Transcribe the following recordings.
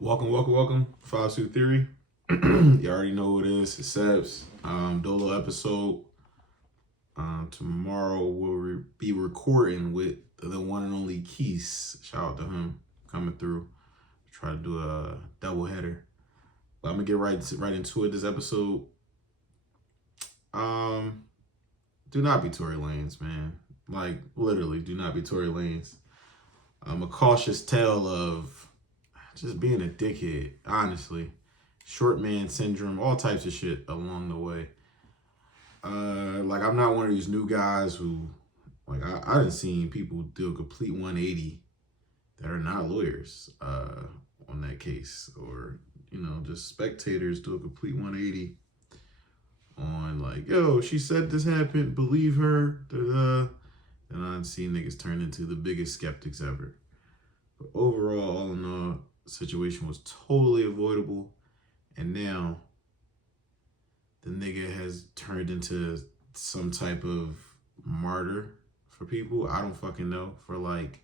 Welcome. 5-2 Theory. You already know who it is. It's Sebbz. Dolo episode. Tomorrow we'll be recording with the one and only Keys. Shout out to him coming through. Try to do a double header. But I'm gonna get right into it. This episode. Do not be Tory Lanez, man. Like literally, do not be Tory Lanez. A cautious tale of just being a dickhead, honestly. Short man syndrome, all types of shit along the way. Like I'm not one of these new guys who, like I done seen people do a complete 180 that are not lawyers on that case, or just spectators do a complete 180 on like, yo, she said this happened, believe her, da-da. And I've seen niggas turn into the biggest skeptics ever. But overall, all in all, the situation was totally avoidable. And now the nigga has turned into some type of martyr for people. I don't fucking know. For like,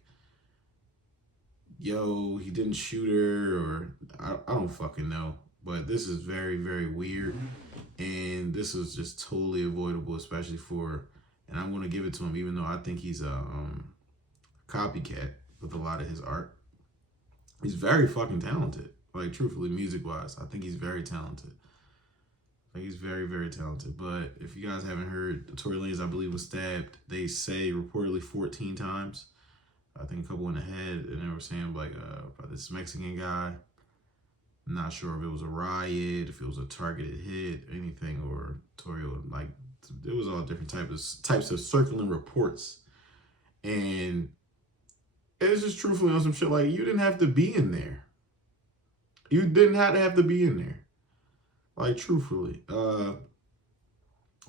yo, he didn't shoot her, or I don't fucking know. But this is very, very weird. And this is just totally avoidable, especially for, and I'm going to give it to him, even though I think he's a copycat with a lot of his art. He's very fucking talented. Like, truthfully, music-wise, I think he's very talented. Like, he's very, very talented. But if you guys haven't heard, Tory Lanez, I believe, was stabbed, they say, reportedly 14 times. I think a couple in the head. And they were saying, like, about this Mexican guy. I'm not sure if it was a riot, if it was a targeted hit, anything, or Tory, like, it was all different types of circling reports. And it's just truthfully on some shit like, you didn't have to be in there. You didn't have to be in there. Like, truthfully.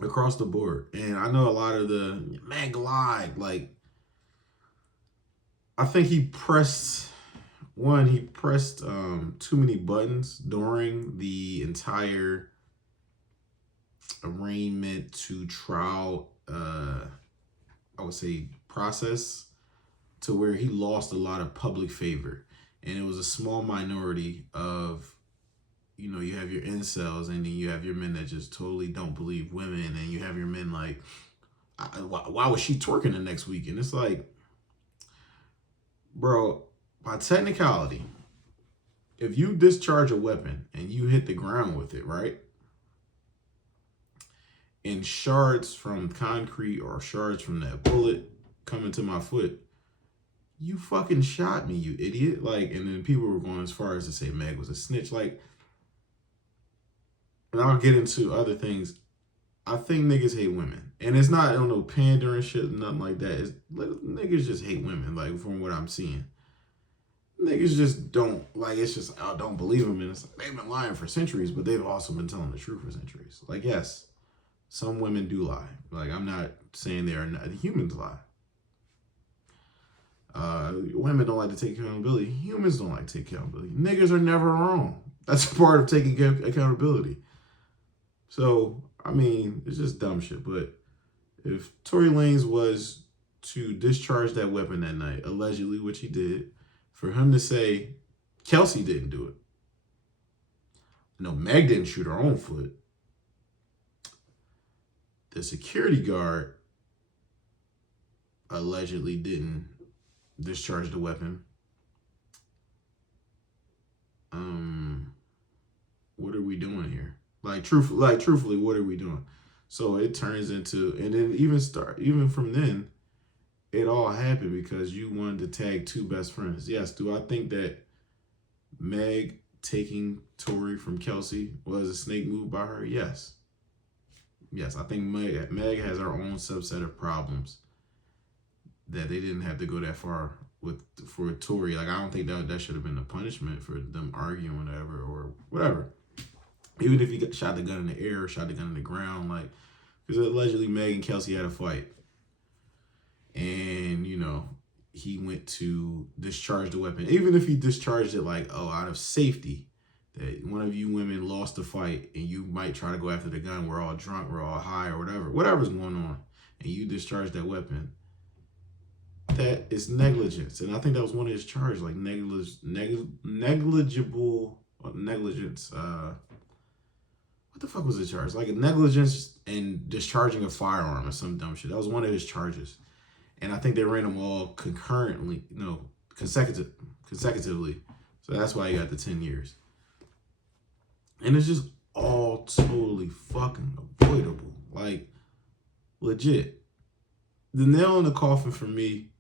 Across the board. And I know a lot of the, man, glide, like, I think he pressed too many buttons during the entire arraignment to trial, I would say, process, to where he lost a lot of public favor. And it was a small minority of, you have your incels, and then you have your men that just totally don't believe women, and you have your men like, why was she twerking the next week? And it's like, bro, by technicality, if you discharge a weapon and you hit the ground with it, right? And shards from concrete or shards from that bullet come into my foot, you fucking shot me, you idiot. Like, and then people were going as far as to say Meg was a snitch. Like, and I'll get into other things. I think niggas hate women. And it's not, I don't know, pandering shit, nothing like that. It's, niggas just hate women, like, from what I'm seeing. Niggas just don't, like, it's just, I don't believe them. And it's like, they've been lying for centuries, but they've also been telling the truth for centuries. Like, yes, some women do lie. Like, I'm not saying they are not, humans lie. Women don't like to take accountability. Humans don't like to take accountability. Niggas are never wrong. That's part of taking accountability. So, I mean, it's just dumb shit. But if Tory Lanez was to discharge that weapon that night, allegedly, which he did, for him to say Kelsey didn't do it. No, Meg didn't shoot her own foot. The security guard allegedly didn't discharge the weapon. What are we doing here? Like truthfully, what are we doing? So it turns into, and then even from then, it all happened because you wanted to tag two best friends. Yes, do I think that Meg taking Tory from Kelsey was a snake move by her? Yes. Yes, I think Meg has her own subset of problems that they didn't have to go that far for Tory. Like, I don't think that should have been a punishment for them arguing or whatever. Even if he shot the gun in the air or shot the gun in the ground, like, because allegedly Meg and Kelsey had a fight. And, he went to discharge the weapon. Even if he discharged it like, out of safety, that one of you women lost the fight and you might try to go after the gun. We're all drunk, we're all high or whatever's going on. And you discharge that weapon. that is negligence, and I think that was one of his charges, like negligible negligence. What the fuck was the charge? Like negligence and discharging a firearm or some dumb shit. That was one of his charges, and I think they ran them all concurrently, consecutively. So that's why he got the 10 years. And it's just all totally fucking avoidable. Like, legit. The nail in the coffin for me,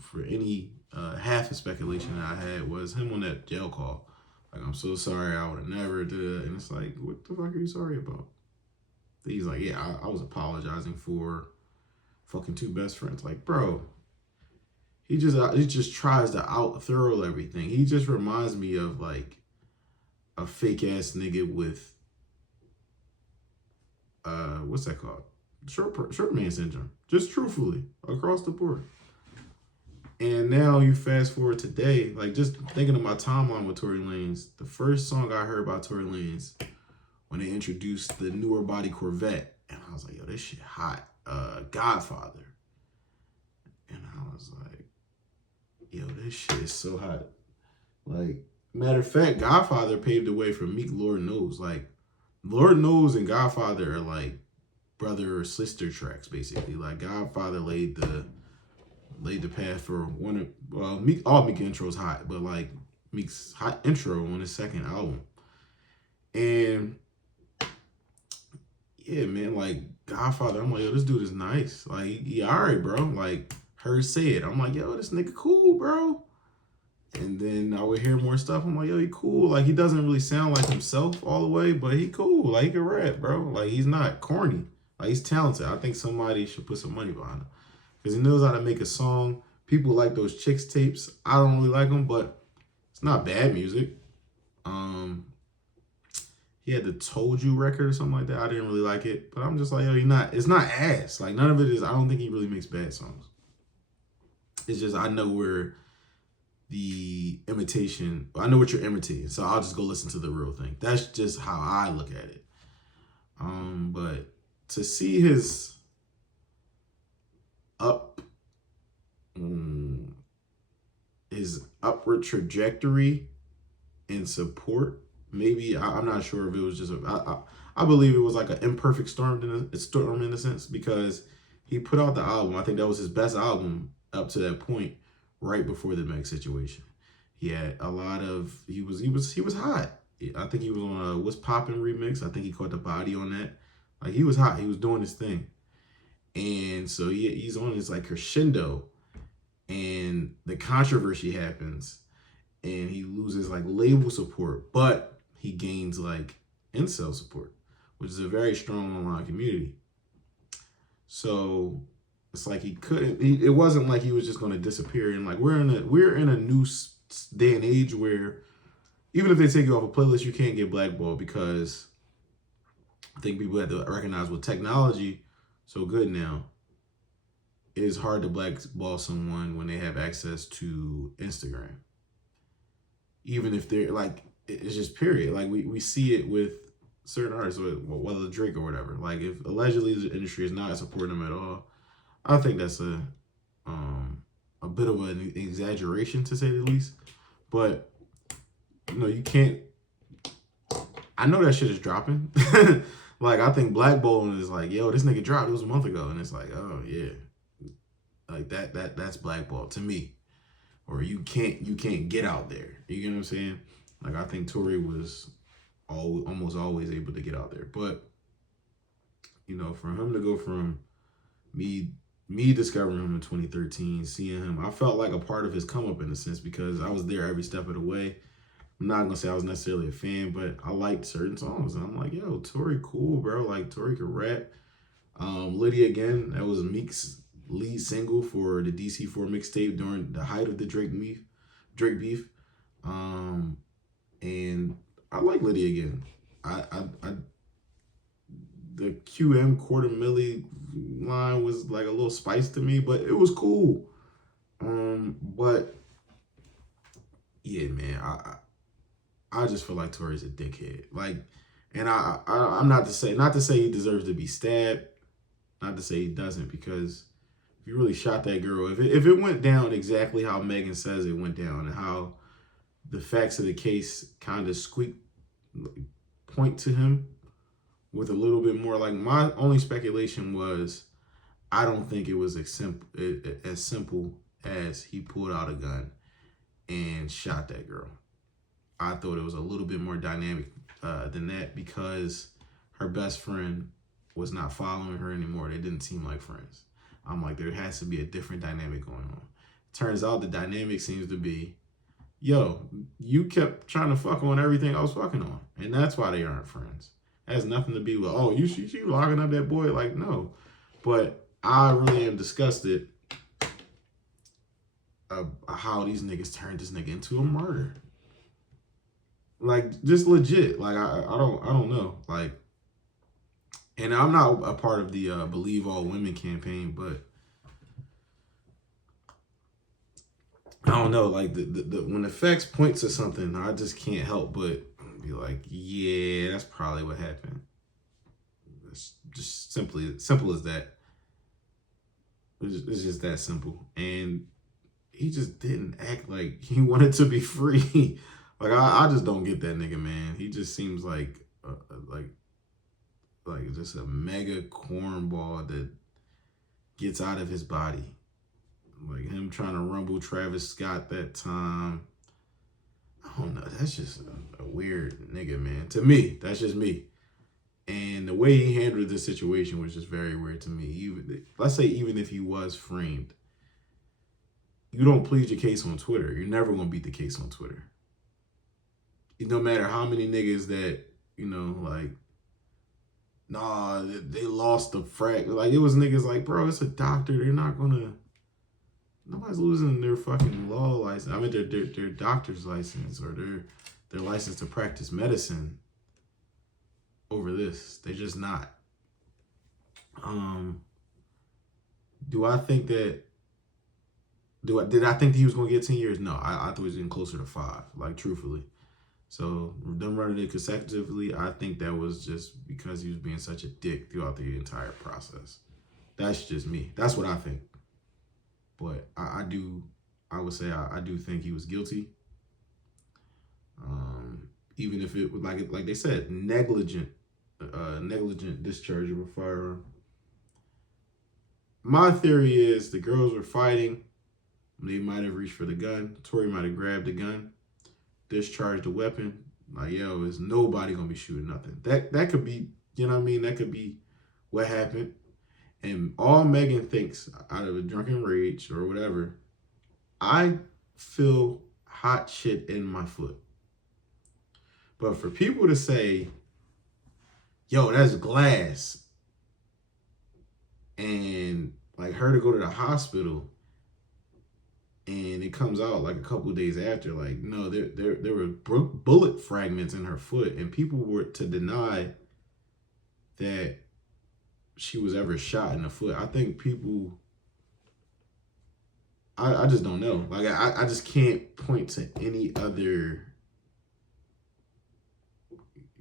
for any half of speculation that I had, was him on that jail call. Like, I'm so sorry, I would have never did it. And it's like, what the fuck are you sorry about? He's like, yeah, I was apologizing for fucking two best friends. Like, bro, he just tries to out thorough everything. He just reminds me of like a fake ass nigga with what's that called? Short man syndrome. Just truthfully, across the board. And now you fast forward today, like just thinking of my timeline with Tory Lanez, the first song I heard by Tory Lanez when they introduced the newer body Corvette, and I was like, yo, this shit hot. Godfather. And I was like, yo, this shit is so hot. Like, matter of fact, Godfather paved the way for Meek, Lord Knows. Like, Lord Knows and Godfather are like brother or sister tracks, basically. Like, Godfather laid the path for one of, well, Meek, all Meek intros hot, but like Meek's hot intro on his second album. And yeah, man, like Godfather, I'm like, yo, this dude is nice. Like, he all right, bro. Like, her say it. I'm like, yo, this nigga cool, bro. And then I would hear more stuff. I'm like, yo, he cool. Like, he doesn't really sound like himself all the way, but he cool. Like, he can rap, bro. Like, he's not corny. Like, he's talented. I think somebody should put some money behind him. Because he knows how to make a song. People like those Chicks tapes. I don't really like them, but it's not bad music. He had the Told You record or something like that. I didn't really like it. But I'm just like, yo, it's not ass. Like, none of it is, I don't think he really makes bad songs. It's just, I know where the imitation, I know what you're imitating. So I'll just go listen to the real thing. That's just how I look at it. But to see his his upward trajectory in support, maybe I'm not sure if it was just I believe it was like an imperfect storm in a sense, because he put out the album. I think that was his best album up to that point, right before the Meg situation. He had a lot of he was hot. I think he was on a What's Poppin' remix. I think he caught the body on that. Like, he was hot. He was doing his thing. And so he's on his like crescendo, and the controversy happens, and he loses like label support, but he gains like incel support, which is a very strong online community. So it's like it wasn't like he was just going to disappear. And like, we're in a new day and age where even if they take you off a playlist, you can't get blackballed, because I think people have to recognize with technology so good now, it is hard to blackball someone when they have access to Instagram. Even if they're like, it's just period. Like, we see it with certain artists, whether Drake or whatever. Like, if allegedly the industry is not supporting them at all, I think that's a bit of an exaggeration, to say the least. But you can't. I know that shit is dropping. Like, I think blackballing is like, yo, this nigga dropped. It was a month ago, and it's like, oh yeah, like that's blackball to me. Or you can't get out there. You get what I'm saying? Like, I think Tory was almost always able to get out there, but for him to go from me discovering him in 2013, seeing him, I felt like a part of his come up in a sense, because I was there every step of the way. I'm not gonna say I was necessarily a fan, but I liked certain songs, and I'm like, yo, Tory cool, bro. Like, Tory could rap. Lydia Again, that was Meek's lead single for the DC4 mixtape during the height of the Drake beef. And I like Lydia Again. The QM quarter milli line was like a little spice to me, but it was cool. But yeah, man, I just feel like Tory's a dickhead. Like, and I'm not to say he deserves to be stabbed, not to say he doesn't, because if you really shot that girl, if it went down exactly how Megan says it went down, and how the facts of the case kind of point to him with a little bit more, like, my only speculation was, I don't think it was as simple as he pulled out a gun and shot that girl. I thought it was a little bit more dynamic than that, because her best friend was not following her anymore. They didn't seem like friends. I'm like, there has to be a different dynamic going on. Turns out the dynamic seems to be, yo, you kept trying to fuck on everything I was fucking on. And that's why they aren't friends. It has nothing to be with, oh, you locking up that boy? Like, no. But I really am disgusted how these niggas turned this nigga into a martyr. Like, just legit. Like, I don't know. Like, and I'm not a part of the Believe All Women campaign, but I don't know. Like, when the facts point to something, I just can't help but be like, yeah, that's probably what happened. It's just simple as that. It's just that simple. And he just didn't act like he wanted to be free. Like, I just don't get that nigga, man. He just seems like just a mega cornball that gets out of his body. Like, him trying to rumble Travis Scott that time. I don't know. That's just a weird nigga, man. To me, that's just me. And the way he handled the situation was just very weird to me. Let's say even if he was framed, you don't plead your case on Twitter. You're never going to beat the case on Twitter. No matter how many niggas that, like, nah, they lost the frack. Like, it was niggas like, bro, it's a doctor. They're not gonna, nobody's losing their fucking law license. I mean, their doctor's license, or their license to practice medicine over this. They're just not. Do I think that, did I think that he was gonna get 10 years? No, I thought he was getting closer to 5, like, truthfully. So them running it consecutively, I think that was just because he was being such a dick throughout the entire process. That's just me. That's what I think. But I would say I do think he was guilty. Even if it was like they said, negligent discharge of a firearm. My theory is the girls were fighting. They might have reached for the gun. Tory might have grabbed the gun, discharged the weapon. Like, yo, is nobody gonna be shooting nothing. That could be, you know what I mean? That could be what happened. And all Megan thinks, out of a drunken rage or whatever, I feel hot shit in my foot. But for people to say, yo, that's glass, and like her to go to the hospital, and it comes out like a couple of days after, like, no, there were bullet fragments in her foot, and people were to deny that she was ever shot in the foot. I think people, I just don't know. Like, I just can't point to any other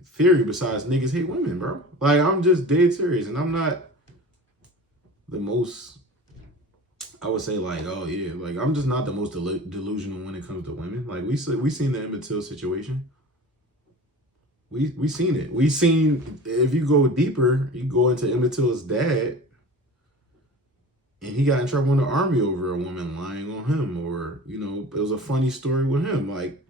theory besides niggas hate women, bro. Like, I'm just dead serious, and I'm not the most, I would say, like, oh yeah, like, I'm just not the most delusional when it comes to women. Like, we seen the Emmett Till situation. We seen it. We seen, if you go deeper, you go into Emmett Till's dad, and he got in trouble in the army over a woman lying on him, or, it was a funny story with him. Like,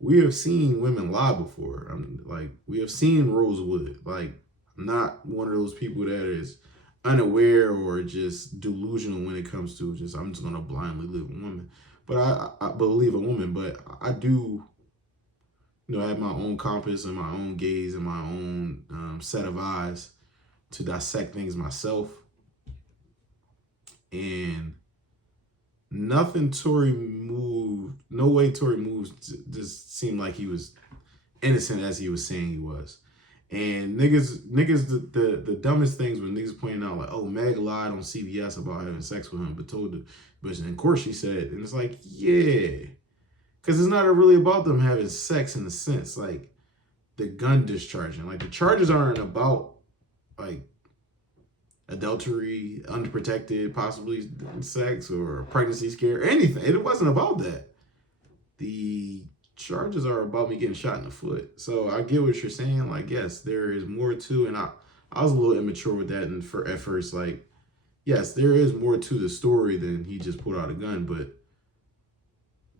we have seen women lie before. Like, we have seen Rosewood. Like, I'm not one of those people that is unaware or just delusional when it comes to just, I'm just gonna blindly live a woman. But I believe a woman, but I do, have my own compass and my own gaze and my own set of eyes to dissect things myself. And nothing Tory moved, no way Tory moves just seemed like he was innocent as he was saying he was. And niggas, the dumbest things when niggas pointing out, like, oh, Meg lied on CBS about having sex with him, but and of course she said, and it's like, yeah. Because it's not really about them having sex in a sense, like the gun discharging. Like, the charges aren't about, like, adultery, unprotected, possibly sex or pregnancy scare, anything. It wasn't about that. The charges are about me getting shot in the foot. So I get what you're saying. Like, yes, there is more to, and I was a little immature with that, and at first, like, yes, there is more to the story than he just pulled out a gun, but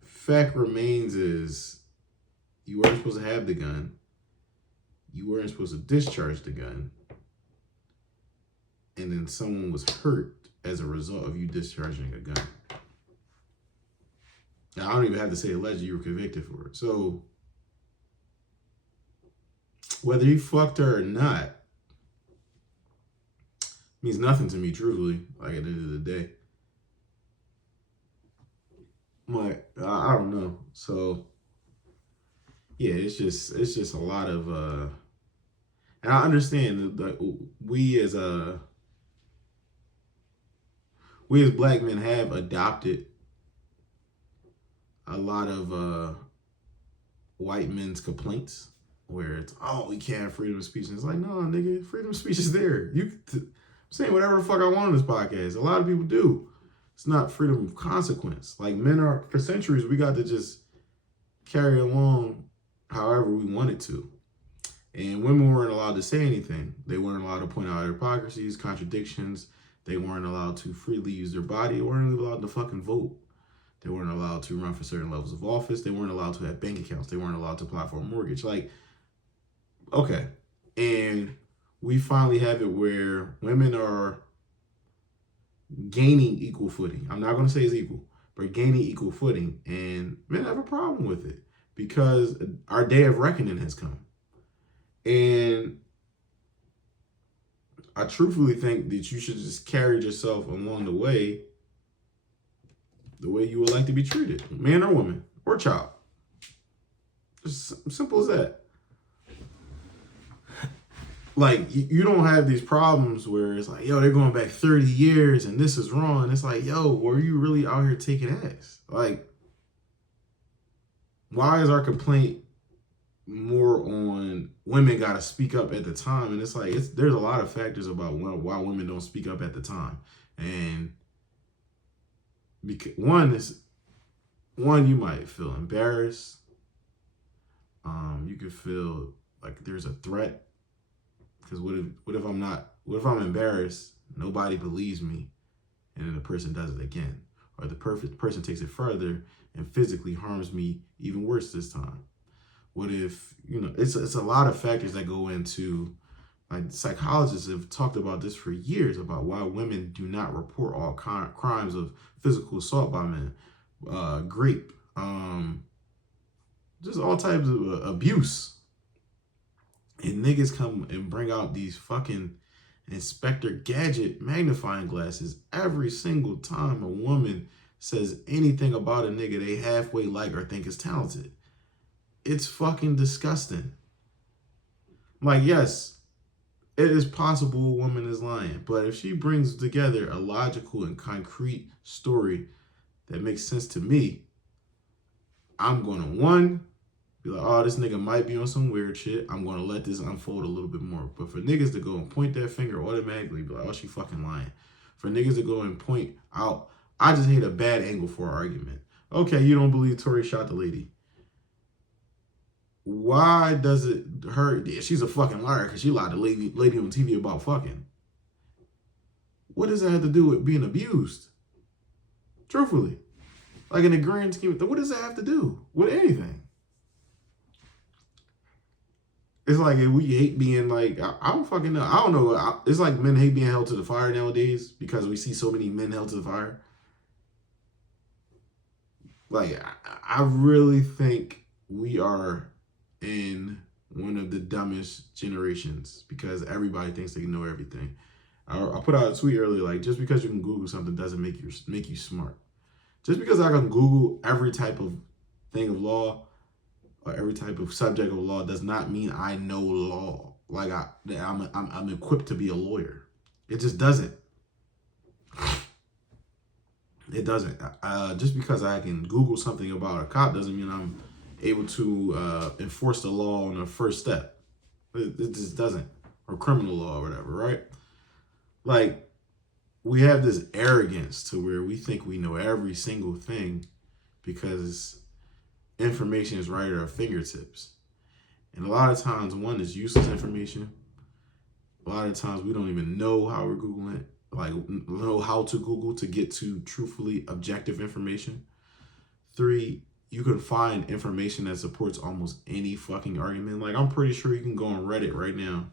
fact remains is you weren't supposed to have the gun. You weren't supposed to discharge the gun. And then someone was hurt as a result of you discharging a gun. Now, I don't even have to say allegedly, you were convicted for it. So whether you fucked her or not means nothing to me, truthfully, like at the end of the day. Like, I don't know. So yeah, it's just a lot of and I understand that we as black men have adopted a lot of white men's complaints where it's, oh, we can't have freedom of speech. And it's like, no, nigga, freedom of speech is there. I'm saying whatever the fuck I want on this podcast. A lot of people do. It's not freedom of consequence. Like, men are, for centuries, we got to just carry along however we wanted to. And women weren't allowed to say anything. They weren't allowed to point out hypocrisies, contradictions. They weren't allowed to freely use their body. They weren't even allowed to fucking vote. They weren't allowed to run for certain levels of office. They weren't allowed to have bank accounts. They weren't allowed to apply for a mortgage. Like, okay. And we finally have it where women are gaining equal footing. I'm not going to say it's equal, but gaining equal footing. And men have a problem with it because our day of reckoning has come. And I truthfully think that you should just carry yourself along the way you would like to be treated, man or woman or child. Just simple as that. Like, you don't have these problems where it's like, yo, they're going back 30 years and this is wrong. And it's like, yo, were you really out here taking ass? Like, why is our complaint more on women got to speak up at the time? And it's like, there's a lot of factors about why women don't speak up at the time. And because one, you might feel embarrassed. You could feel like there's a threat. Because what if I'm embarrassed, nobody believes me, and then the person does it again, or the person takes it further and physically harms me even worse this time? What if, it's a lot of factors that go into, like, psychologists have talked about this for years, about why women do not report all crimes of physical assault by men, rape, just all types of abuse. And niggas come and bring out these fucking Inspector Gadget magnifying glasses every single time a woman says anything about a nigga they halfway like or think is talented. It's fucking disgusting. Like, yes, it is possible a woman is lying, but if she brings together a logical and concrete story that makes sense to me, I'm going to, one, be like, oh, this nigga might be on some weird shit. I'm going to let this unfold a little bit more. But for niggas to go and point that finger automatically, be like, oh, she fucking lying. For niggas to go and point out, I just hate a bad angle for an argument. Okay, you don't believe Tory shot the lady. Why does it hurt? Yeah, she's a fucking liar because she lied to lady on TV about fucking. What does that have to do with being abused? Truthfully. Like, in the grand scheme, what does that have to do with anything? It's like, we hate being like, I don't fucking know. I don't know. It's like men hate being held to the fire nowadays because we see so many men held to the fire. Like, I really think we are in one of the dumbest generations because everybody thinks they know everything. I put out a tweet earlier, like, just because you can Google something doesn't make you smart. Just because I can Google every type of thing of law or every type of subject of law does not mean I know law. Like, I'm equipped to be a lawyer. It just doesn't. It doesn't. Just because I can Google something about a cop doesn't mean I'm able to enforce the law on the first step. It just doesn't. Or criminal law or whatever, right? Like, we have this arrogance to where we think we know every single thing because information is right at our fingertips. And a lot of times, one is useless information. A lot of times we don't even know how we're Googling it, like know how to Google to get to truthfully objective information. 3, you can find information that supports almost any fucking argument. Like, I'm pretty sure you can go on Reddit right now,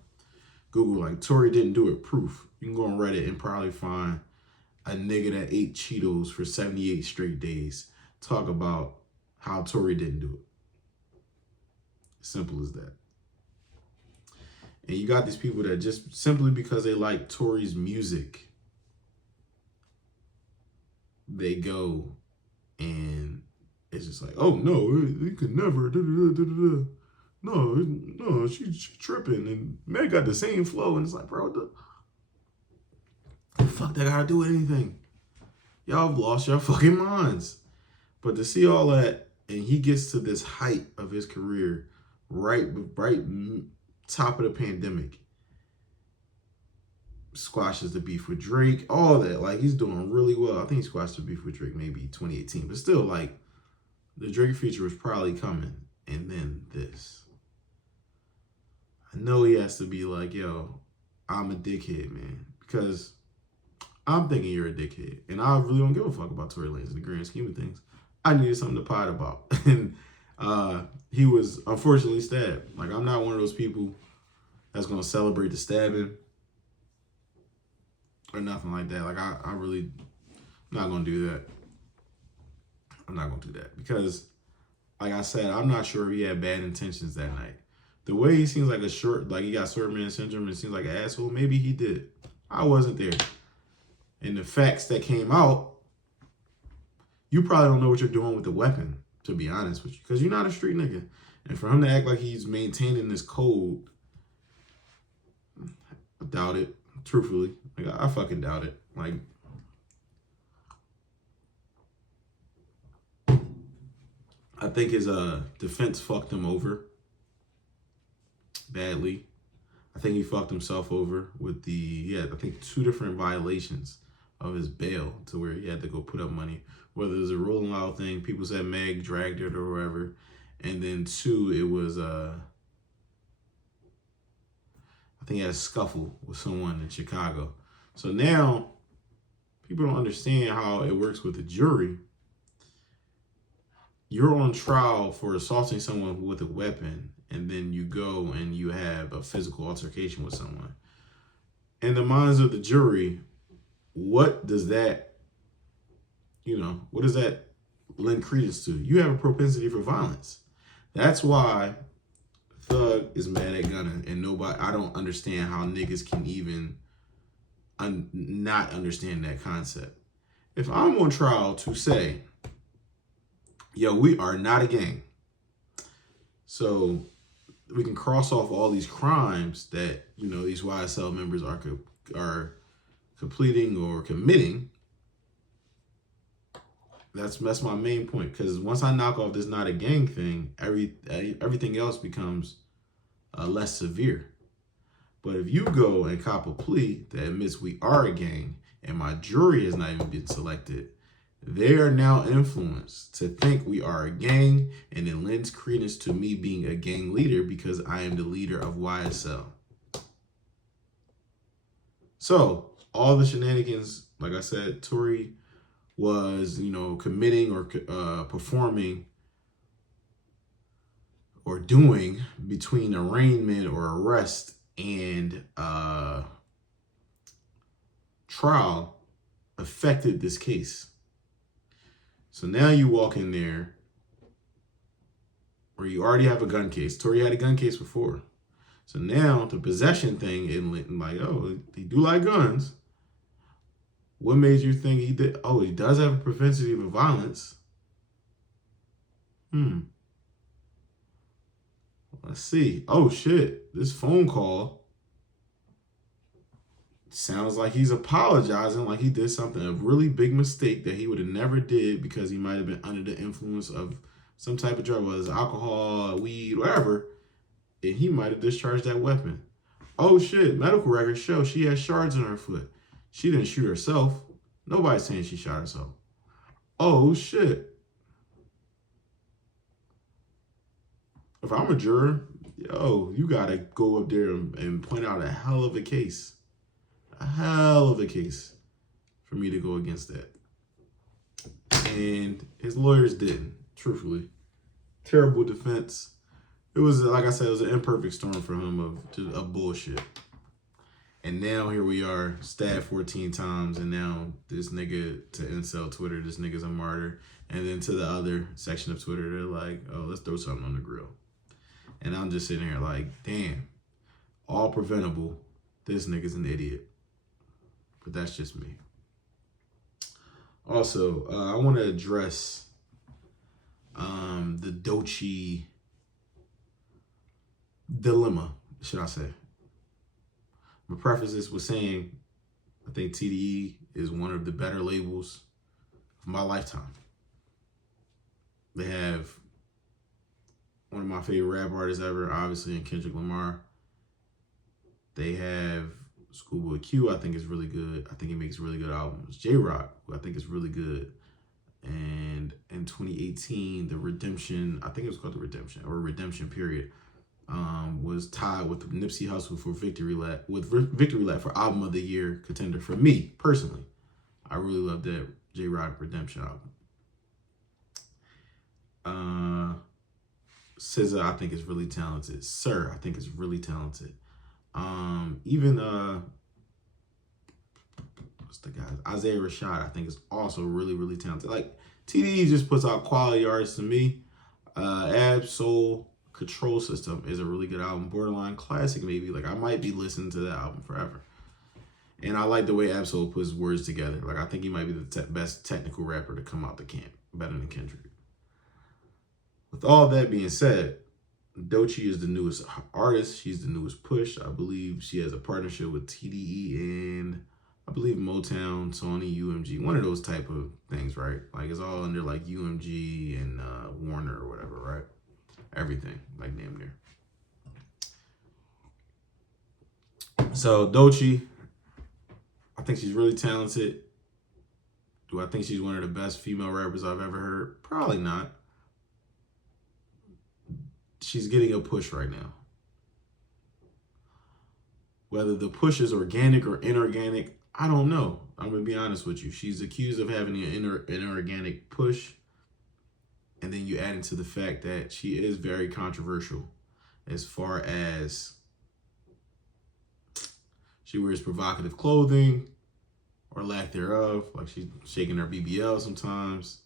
Google, like, Tory didn't do it, proof. You can go on Reddit and probably find a nigga that ate Cheetos for 78 straight days. Talk about how Tory didn't do it. Simple as that. And you got these people that just simply because they like Tory's music, they go and it's just like, oh no, you could never. No, she's tripping. And Meg got the same flow, and it's like, bro, the fuck that gotta do with anything? Y'all have lost your fucking minds. But to see all that, and he gets to this height of his career, right top of the pandemic, squashes the beef with Drake, all that. Like, he's doing really well. I think he squashed the beef with Drake maybe 2018, but still, like, the Drake feature was probably coming, and then this. I know he has to be like, yo, I'm a dickhead, man, because I'm thinking you're a dickhead, and I really don't give a fuck about Tory Lanez in the grand scheme of things. I needed something to pot about, and he was unfortunately stabbed. Like, I'm not one of those people that's gonna celebrate the stabbing or nothing like that. Like, I really, I'm not gonna do that. I'm not gonna do that because, like I said, I'm not sure if he had bad intentions that night. The way he seems like he got short man syndrome and seems like an asshole, maybe he did. I wasn't there. And the facts that came out, you probably don't know what you're doing with the weapon, to be honest with you, because you're not a street nigga. And for him to act like he's maintaining this code, I doubt it, truthfully. Like, I fucking doubt it. Like, I think his defense fucked him over badly. I think he fucked himself over with he had, I think, 2 different violations of his bail to where he had to go put up money. Whether it was a Rolling Loud thing, people said Meg dragged it or whatever. And then 2, it was, I think he had a scuffle with someone in Chicago. So now, people don't understand how it works with the jury. You're on trial for assaulting someone with a weapon, and then you go and you have a physical altercation with someone. In the minds of the jury, what does that, what does that lend credence to? You have a propensity for violence. That's why Thug is mad at Gunna, and I don't understand how niggas can even not understand that concept. If I'm on trial to say, yo, we are not a gang, so we can cross off all these crimes that, these YSL members are completing or committing, that's my main point. Because once I knock off this not a gang thing, everything else becomes less severe. But if you go and cop a plea that admits we are a gang and my jury has not even been selected, they are now influenced to think we are a gang, and it lends credence to me being a gang leader because I am the leader of YSL. So all the shenanigans, like I said, Tory was, committing or performing or doing between arraignment or arrest and trial affected this case. So now you walk in there where you already have a gun case. Tory had a gun case before. So now the possession thing, and like, oh, he do like guns. What made you think he did? Oh, he does have a propensity for violence. Let's see. Oh, shit. This phone call sounds like he's apologizing, like he did something, a really big mistake that he would have never did because he might have been under the influence of some type of drug, whether it's alcohol, weed, whatever, and he might have discharged that weapon. Oh, shit. Medical records show she has shards in her foot. She didn't shoot herself. Nobody's saying she shot herself. Oh, shit. If I'm a juror, yo, you got to go up there and point out a hell of a case. A hell of a case for me to go against that. And his lawyers didn't, truthfully. Terrible defense. It was, like I said, it was an imperfect storm for him of bullshit. And now here we are, stabbed 14 times, and now this nigga to incel Twitter, this nigga's a martyr. And then to the other section of Twitter, they're like, oh, let's throw something on the grill. And I'm just sitting here like, damn, all preventable. This nigga's an idiot. But that's just me. Also, I want to address the Doechii dilemma, should I say. I'm going to preface this with saying I think TDE is one of the better labels of my lifetime. They have one of my favorite rap artists ever, obviously, in Kendrick Lamar. They have Schoolboy Q, I think is really good. I think he makes really good albums. J-Rock, who I think is really good. And in 2018, the Redemption, I think it was called the Redemption, or Redemption period, was tied with Nipsey Hussle for Victory Lap, for Album of the Year contender for me, personally. I really love that J-Rock Redemption album. SZA, I think is really talented. Sir, I think is really talented. Even what's the guy? Isaiah Rashad, I think is also really, really talented. Like TDE just puts out quality artists to me. Soul Control System is a really good album. Borderline classic, maybe. Like I might be listening to that album forever. And I like the way Soul puts words together. Like I think he might be the best technical rapper to come out the camp, better than Kendrick. With all that being said, Doechii is the newest artist. She's the newest push. I believe she has a partnership with TDE and I believe Motown, Sony, UMG, one of those type of things, right? Like it's all under like UMG and Warner or whatever, right? Everything, like damn near. So Doechii, I think she's really talented. Do I think she's one of the best female rappers I've ever heard? Probably not. She's getting a push right now. Whether the push is organic or inorganic, I don't know. I'm going to be honest with you. She's accused of having an inorganic push. And then you add into the fact that she is very controversial as far as she wears provocative clothing or lack thereof. Like she's shaking her BBL sometimes.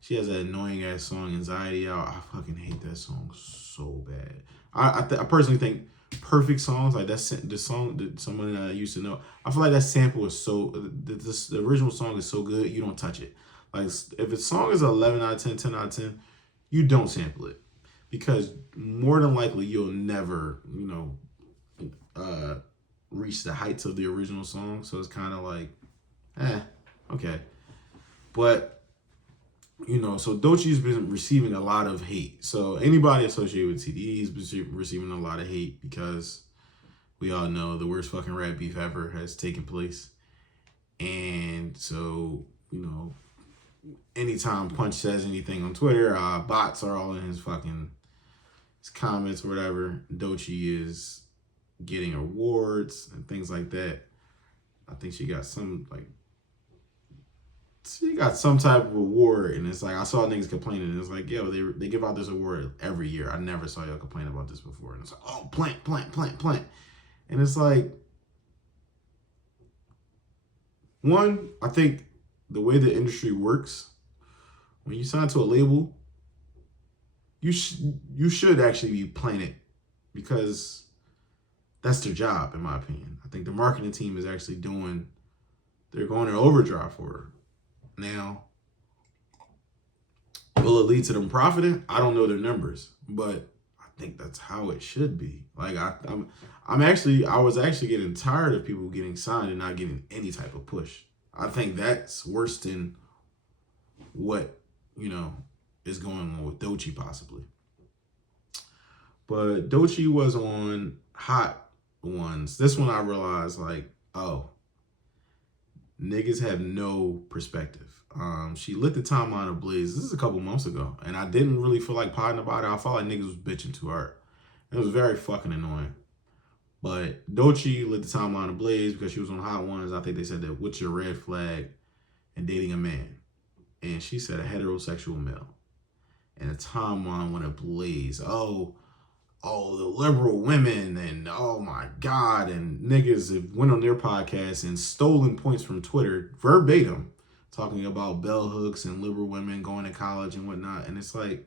She has that annoying ass song, Anxiety Out. I fucking hate that song so bad. I personally think perfect songs, like that's the song that someone used to know. I feel like that sample is so, the original song is so good, you don't touch it. Like if a song is 11 out of 10, 10 out of 10, you don't sample it. Because more than likely you'll never, reach the heights of the original song. So it's kind of like, okay. But so Doechii's been receiving a lot of hate. So anybody associated with TDE has been receiving a lot of hate because we all know the worst fucking rap beef ever has taken place. And so, anytime Punch says anything on Twitter, bots are all in his comments or whatever. Doechii is getting awards and things like that. I think she got some type of award, and it's like I saw niggas complaining, and it's like, yo, they give out this award every year. I never saw y'all complain about this before. And it's like, oh, plant. And it's like, one, I think the way the industry works, when you sign to a label, you should actually be playing it because that's their job, in my opinion. I think the marketing team is actually they're going in overdrive for her. Now, will it lead to them profiting? I don't know their numbers, but I think that's how it should be. Like I was actually getting tired of people getting signed and not getting any type of push. I think that's worse than what, is going on with Doechii possibly. But Doechii was on Hot Ones. This one I realized like, oh, niggas have no perspective. She lit the timeline ablaze. This is a couple months ago, and I didn't really feel like potting about it. I felt like niggas was bitching too hard. It was very fucking annoying. But Doechii lit the timeline ablaze because she was on Hot Ones. I think they said that, what's your red flag in dating a man? And she said a heterosexual male. And the timeline went ablaze. Oh, the liberal women, and oh my God, and niggas have went on their podcast and stolen points from Twitter verbatim, talking about bell hooks and liberal women going to college and whatnot. And it's like,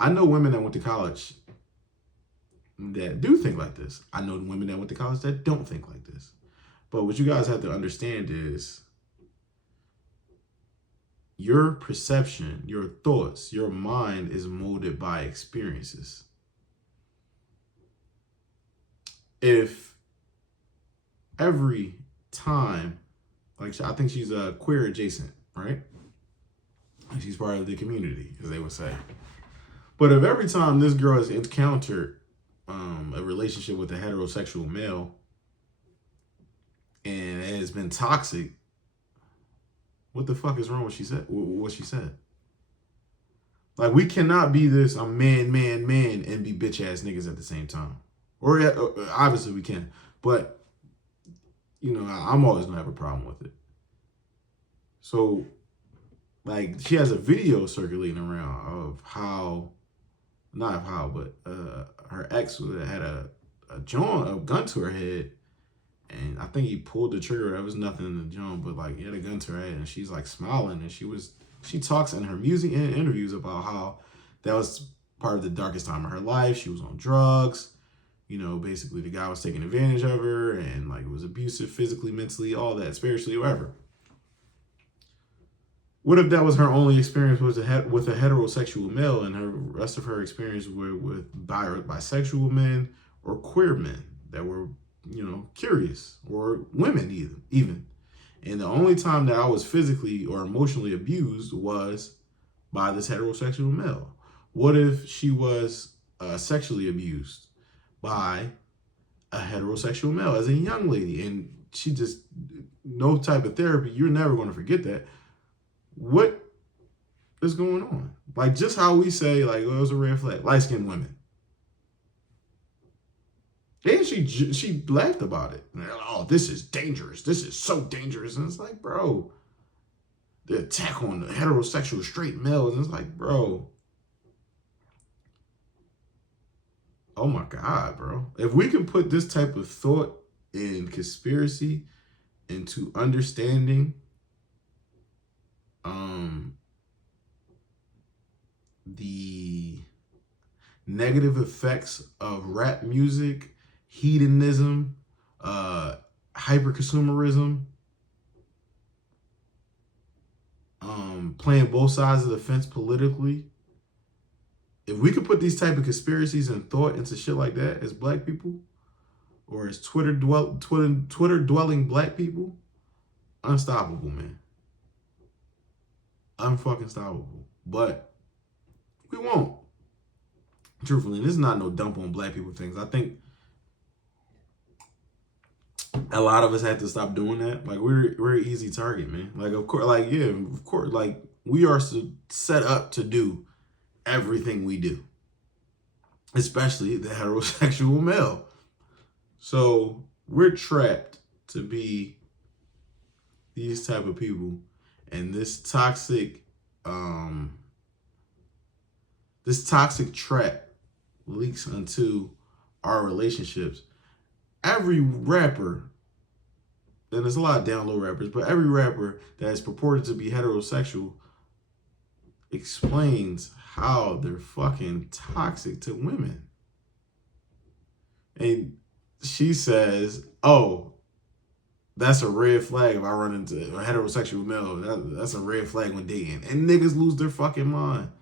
I know women that went to college that do think like this. I know women that went to college that don't think like this. But what you guys have to understand is your perception, your thoughts, your mind is molded by experiences. If every time, like, I think she's a queer adjacent, right? She's part of the community, as they would say. But if every time this girl has encountered a relationship with a heterosexual male and it has been toxic, what the fuck is wrong with what she said? Like, we cannot be this I'm man, and be bitch ass niggas at the same time. Or obviously we can, but you know, I'm always gonna have a problem with it. So, like, she has a video circulating around of how, not of how, but her ex had a gun to her head, and I think he pulled the trigger. There was nothing in the joint, but like, he had a gun to her head, and she's like smiling, and she talks in her music and interviews about how that was part of the darkest time of her life. She was on drugs. You know, basically the guy was taking advantage of her, and like, it was abusive physically, mentally, all that, spiritually, whatever. What if that was her only experience with a heterosexual male, and her rest of her experience were with bisexual men or queer men that were, you know, curious, or women even. And the only time that I was physically or emotionally abused was by this heterosexual male. What if she was sexually abused by a heterosexual male as a young lady, and she just, no type of therapy? You're never going to forget that. What is going on? Like, just how we say, like, oh, it was a red flag, light-skinned women. And she laughed about it. Like, oh, this is dangerous. This is so dangerous. And it's like, bro, the attack on the heterosexual straight males. And it's like, bro, oh my God, bro. If we can put this type of thought and conspiracy into understanding the negative effects of rap music, hedonism, hyper-consumerism, playing both sides of the fence politically. If we could put these type of conspiracies and thought into shit like that as black people, or as Twitter-dwelling black people, unstoppable, man. Unfucking stoppable. But we won't. Truthfully, this is not no dump on black people things. I think a lot of us have to stop doing that. Like, we're an easy target, man. Like, of course, like, yeah, of course, like, we are set up to do everything we do, especially the heterosexual male. So we're trapped to be these type of people, and this toxic trap leaks into our relationships. Every rapper, and there's a lot of down low rappers, but every rapper that is purported to be heterosexual explains how they're fucking toxic to women. And she says, oh, that's a red flag if I run into a heterosexual male. That's a red flag when dating. And niggas lose their fucking mind.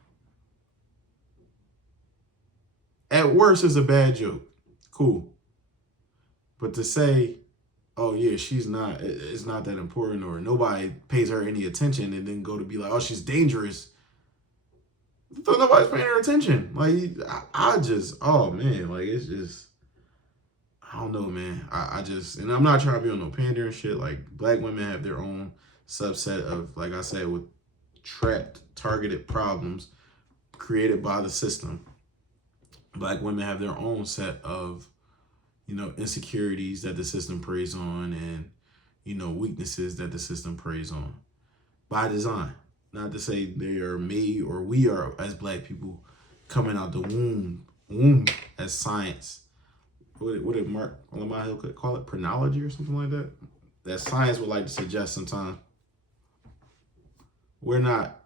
At worst, it's a bad joke. Cool. But to say, oh yeah, it's not that important, or nobody pays her any attention, and then go to be like, oh, she's dangerous. So nobody's paying her attention. Like, I just, oh man, like, it's just, I don't know, man. I just, and I'm not trying to be on no pandering shit. Like, black women have their own subset of, like I said, with trapped, targeted problems created by the system. Black women have their own set of, insecurities that the system preys on, and, weaknesses that the system preys on by design. Not to say they are made, or we are, as black people, coming out the womb as science. What did Mark Lamar call it? Phrenology or something like that? That science would like to suggest sometimes. We're not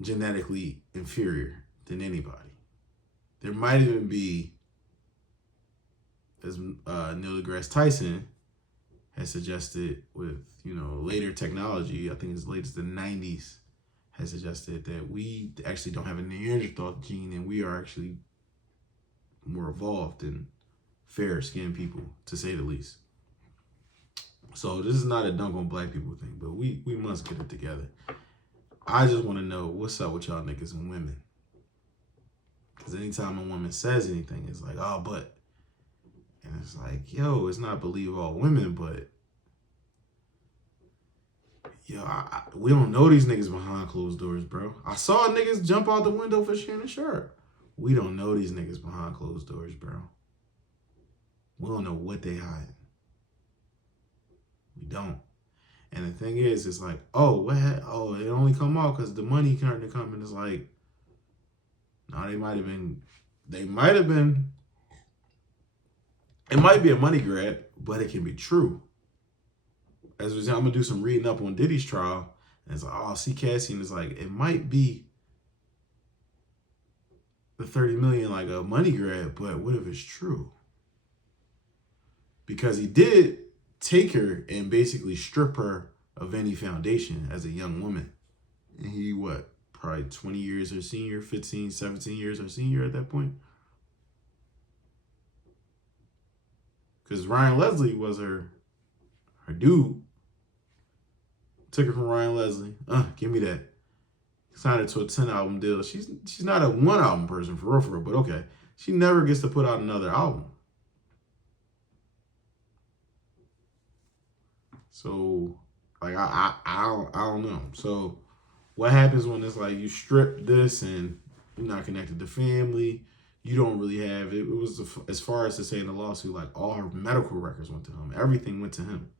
genetically inferior than anybody. There might even be, as Neil deGrasse Tyson has suggested, with later technology, I think as late as the 90s, has suggested that we actually don't have a Neanderthal gene, and we are actually more evolved than fair-skinned people, to say the least. So this is not a dunk on black people thing, but we must get it together. I just want to know what's up with y'all niggas and women. Because anytime a woman says anything, it's like, oh, but. And it's like, yo, it's not believe all women, but. Yo, we don't know these niggas behind closed doors, bro. I saw niggas jump out the window for Shannon Sharp. We don't know these niggas behind closed doors, bro. We don't know what they hide. We don't. And the thing is, it's like, oh, it only come out because the money started to come. And it's like, no, it might be a money grab, but it can be true. As I'm going to do some reading up on Diddy's trial, and it's like, oh, see, Cassian is like, it might be the 30 million like a money grab, but what if it's true? Because he did take her and basically strip her of any foundation as a young woman. And he, probably 20 years her senior, 15, 17 years her senior at that point? Because Ryan Leslie was her dude. Took her from Ryan Leslie. Give me that. Signed her to a 10-album deal. She's not a 1-album person, for real, but okay. She never gets to put out another album. So, like, I don't know. So, what happens when it's like you strip this and you're not connected to family? You don't really have it. It was as far as to say in the lawsuit, like all her medical records went to him. Everything went to him.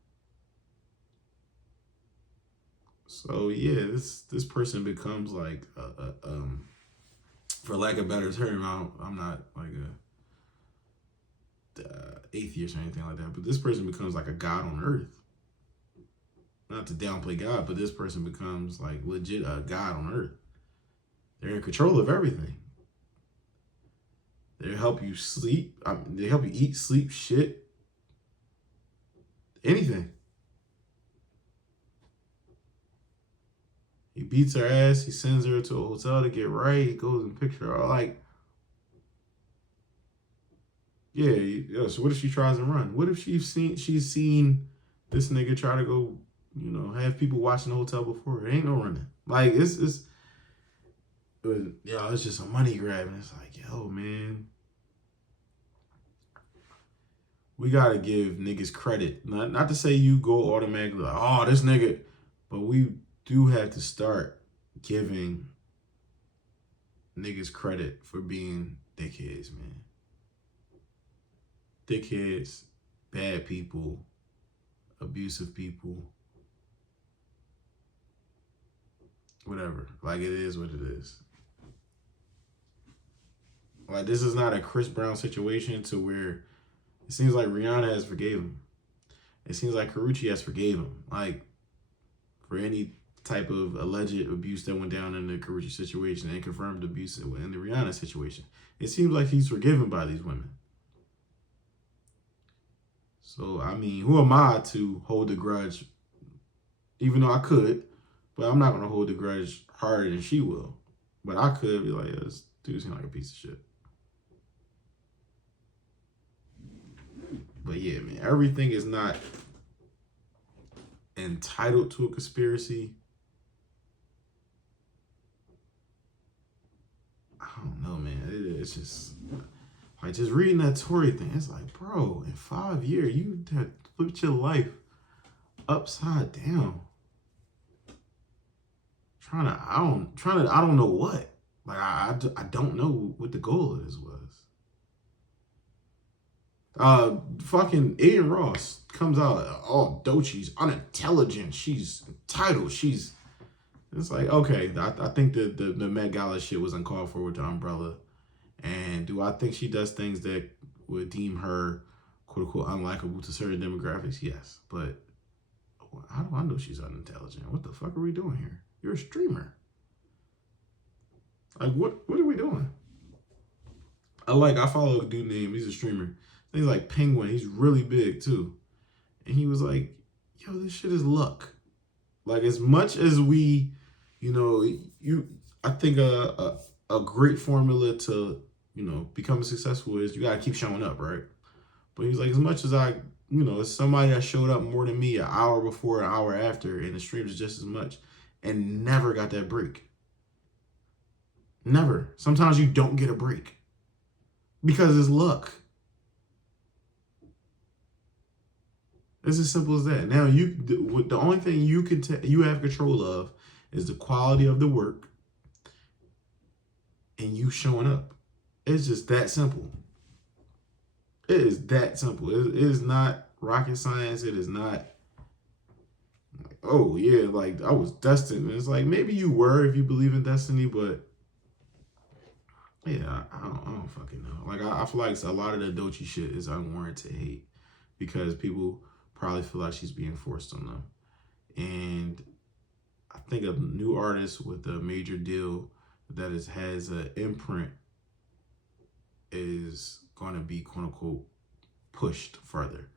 So yeah, this person becomes like for lack of better term, I'm not like a atheist or anything like that, but this person becomes like a god on earth. Not to downplay God, but this person becomes like legit a god on earth. They're in control of everything. They help you sleep. They help you eat, sleep, shit, anything. He beats her ass. He sends her to a hotel to get right. He goes and picks her. Like, yeah. So what if she tries to run? What if she's seen this nigga try to go, have people watching the hotel before her? Ain't no running. Like, it's just a money grab. And it's like, yo, man, we gotta give niggas credit. Not to say you go automatically like, oh, this nigga, but we do have to start giving niggas credit for being dickheads, man. Dickheads, bad people, abusive people, whatever. Like, it is what it is. Like, this is not a Chris Brown situation to where it seems like Rihanna has forgave him. It seems like Karrueche has forgave him. Like, for any type of alleged abuse that went down in the Karrueche situation and confirmed abuse in the Rihanna situation. It seems like he's forgiven by these women. So, I mean, who am I to hold a grudge? Even though I could, but I'm not going to hold the grudge harder than she will. But I could be like, yeah, this dude seems like a piece of shit. But yeah, man, everything is not entitled to a conspiracy. I don't know, man. It's just Like, just reading that Tory thing, it's like, bro, in 5 years, you have flipped your life upside down. I don't know what. Like, I don't know what the goal of this was. Fucking Aiden Ross comes out, oh, Doechii's unintelligent, she's entitled, it's like, okay, I think the Met Gala shit was uncalled for with the umbrella. And do I think she does things that would deem her, quote unquote, unlikable to certain demographics? Yes. But how do I know she's unintelligent? What the fuck are we doing here? You're a streamer. Like, what are we doing? I follow a dude named, he's a streamer. He's like Penguin. He's really big too. And he was like, yo, this shit is luck. Like, as much as we, I think a great formula to, becoming successful is you got to keep showing up, right? But he's like, as much as as somebody that showed up more than me an hour before, an hour after, and the streams just as much, and never got that break. Never. Sometimes you don't get a break because it's luck. It's as simple as that. Now, the only thing you have control of is the quality of the work and you showing up. It's just that simple. It is that simple. It is not rocket science. It is not, oh, yeah, like, I was destined. And it's like, maybe you were if you believe in destiny, but, yeah, I don't fucking know. Like, I feel like a lot of the Doechii shit is unwarranted hate because people probably feel like she's being forced on them. And I think a new artist with a major deal that has an imprint is going to be, quote unquote, pushed further.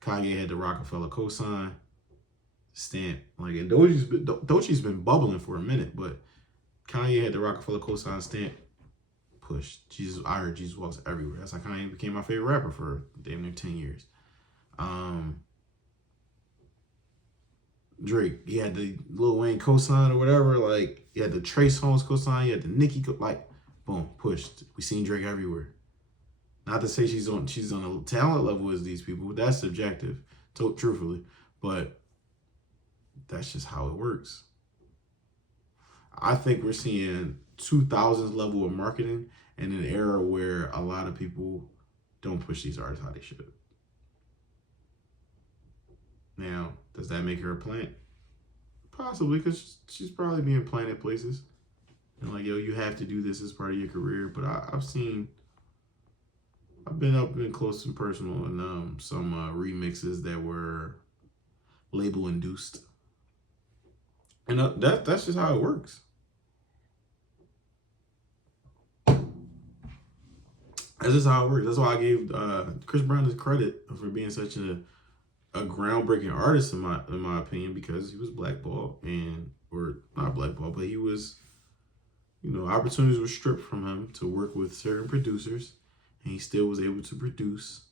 Kanye had the Rockefeller cosign stamp. Like, and Doechii's been bubbling for a minute, but Kanye had the Rockefeller cosign stamp pushed. I heard Jesus Walks everywhere. That's how Kanye became my favorite rapper for damn near 10 years. Drake, he had the Lil Wayne cosign or whatever. Like, he had the Trace Holmes cosign. He had the Nicki boom, pushed. We seen Drake everywhere. Not to say she's on a talent level as these people. That's subjective, truthfully. But that's just how it works. I think we're seeing 2000s level of marketing in an era where a lot of people don't push these artists how they should. Now, does that make her a plant? Possibly, because she's probably being planted places. And like, yo, you have to do this as part of your career. But I've been up and close and personal in some remixes that were label induced. And that's just how it works. That's just how it works. That's why I gave Chris Brown his credit for being such a groundbreaking artist in my opinion, because he was blackballed or not blackballed, but he was, opportunities were stripped from him to work with certain producers, and he still was able to produce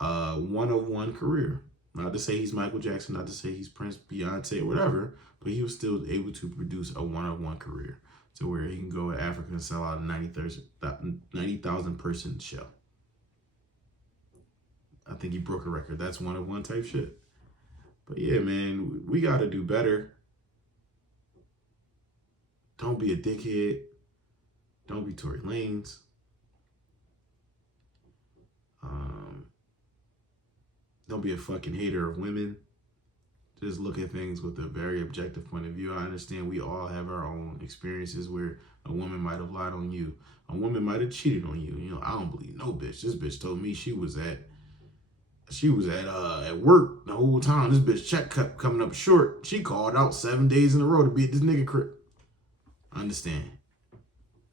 a one-of-one career. Not to say he's Michael Jackson, not to say he's Prince, Beyonce, or whatever, but he was still able to produce a one-of-one career to where he can go to Africa and sell out a 90,000 person show. I think he broke a record. That's one-of-one type shit. But yeah, man, we got to do better. Don't be a dickhead. Don't be Tory Lanez. Don't be a fucking hater of women. Just look at things with a very objective point of view. I understand we all have our own experiences where a woman might have lied on you. A woman might have cheated on you. I don't believe no bitch. This bitch told me she was at work the whole time. This bitch check kept coming up short. She called out 7 days in a row to be at this nigga crib. I understand.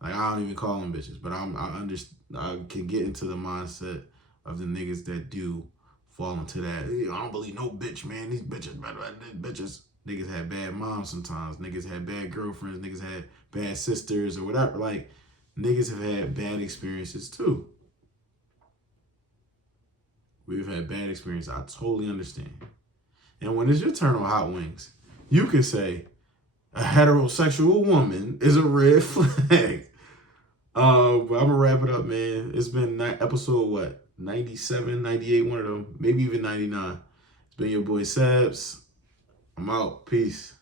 Like, I don't even call them bitches, but I can get into the mindset of the niggas that do fall into that. I don't believe no bitch, man. These bitches, niggas had bad moms sometimes. Niggas had bad girlfriends. Niggas had bad sisters or whatever. Like, niggas have had bad experiences too. We've had bad experiences. I totally understand. And when it's your turn on Hot Wings, you can say a heterosexual woman is a red flag. But I'm gonna wrap it up, man. It's been episode what 97, 98, one of them, maybe even 99. It's been your boy Sebbz. I'm out. Peace.